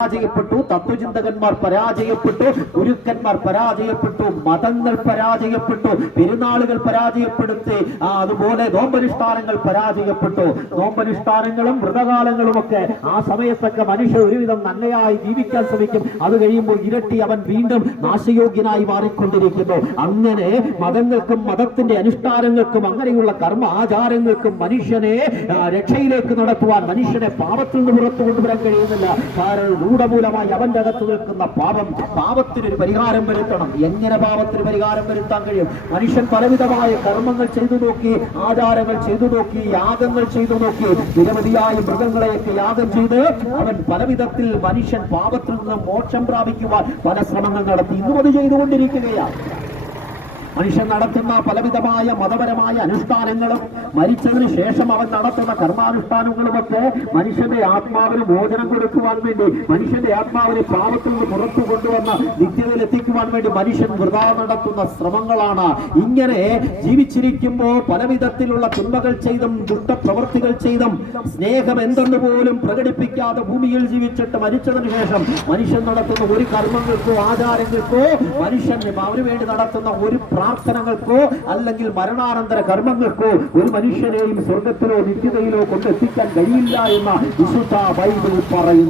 പരാജയപ്പെട്ടു, തത്വചിന്തകന്മാർ പരാജയപ്പെട്ടു, ഗുരുക്കന്മാർ പരാജയപ്പെട്ടു, മതങ്ങൾ പരാജയപ്പെട്ടു, പെരുന്നാളുകൾ പരാജയപ്പെടുത്തി, അതുപോലെ നോമ്പനുഷ്ഠാനങ്ങൾ പരാജയപ്പെട്ടു. നോമ്പനുഷ്ഠാനങ്ങളും വ്രതകാലങ്ങളും ഒക്കെ ആ സമയത്തൊക്കെ മനുഷ്യർ ഒരുവിധം നല്ലയായി ജീവിക്കാൻ ശ്രമിക്കും. അത് കഴിയുമ്പോൾ ഇരട്ടി അവൻ വീണ്ടും നാശയോഗ്യനായി മാറിക്കൊണ്ടിരിക്കുന്നു. അങ്ങനെ മതങ്ങൾക്കും മതത്തിന്റെ അനുഷ്ഠാനങ്ങൾക്കും അങ്ങനെയുള്ള കർമ്മ ആചാരങ്ങൾക്കും മനുഷ്യനെ രക്ഷയിലേക്ക് നടത്തുവാൻ, മനുഷ്യനെ പാപത്തിൽ നിന്ന് പുറത്തു കൊണ്ടുവരാൻ കഴിയുന്നില്ല. കാരണം മൂലമായി അവന്റെ അകത്ത് നിൽക്കുന്ന പാപത്തിനൊരു പരിഹാരം വരുത്തണം. എങ്ങനെ പാപത്തിന് പരിഹാരം വരുത്താൻ കഴിയും? മനുഷ്യൻ പലവിധമായ കർമ്മങ്ങൾ ചെയ്തു നോക്കി, ആചാരങ്ങൾ ചെയ്തു നോക്കി, യാഗങ്ങൾ ചെയ്തു നോക്കി, നിരവധിയായ മൃഗങ്ങളെയൊക്കെ യാഗം ചെയ്ത് അവൻ പലവിധത്തിൽ മനുഷ്യൻ പാപത്തിൽ നിന്ന് മോക്ഷം പ്രാപിക്കുവാൻ പല ശ്രമങ്ങൾ നടത്തി. ഇന്നും അത് ചെയ്തുകൊണ്ടിരിക്കുകയാണ്. മനുഷ്യൻ നടത്തുന്ന പലവിധമായ മതപരമായ അനുഷ്ഠാനങ്ങളും മരിച്ചതിന് ശേഷം അവൻ നടത്തുന്ന കർമാനുഷ്ഠാനങ്ങളുമൊക്കെ മനുഷ്യന്റെ ആത്മാവിന് മോചനം കൊടുക്കുവാൻ വേണ്ടി, മനുഷ്യന്റെ ആത്മാവിനെ പാപത്തിൽ നിന്ന് പുറത്തു കൊണ്ടുവന്ന നിത്യതയിൽ എത്തിക്കുവാൻ വേണ്ടി മനുഷ്യൻ വൃഥാ നടത്തുന്ന ശ്രമങ്ങളാണ്. ഇങ്ങനെ ജീവിച്ചിരിക്കുമ്പോൾ പലവിധത്തിലുള്ള തിന്മകൾ ചെയ്തും ദുഷ്ടപ്രവൃത്തികൾ ചെയ്തും സ്നേഹം എന്തെന്ന് പോലും പ്രകടിപ്പിക്കാതെ ഭൂമിയിൽ ജീവിച്ചിട്ട് മരിച്ചതിന് ശേഷം മനുഷ്യൻ നടത്തുന്ന ഒരു കർമ്മങ്ങൾക്കോ ആചാരങ്ങൾക്കോ, മനുഷ്യൻ അവന് വേണ്ടി നടത്തുന്ന ഒരു പ്രാർത്ഥനകൾക്കോ അല്ലെങ്കിൽ മരണാനന്തര കർമ്മങ്ങൾക്കോ ഒരു മനുഷ്യനെയും സ്വർഗത്തിലോ നിത്യതയിലോ കൊണ്ടെത്തിക്കാൻ കഴിയില്ല എന്ന വിശുദ്ധ ബൈബിൾ പറയുന്നു.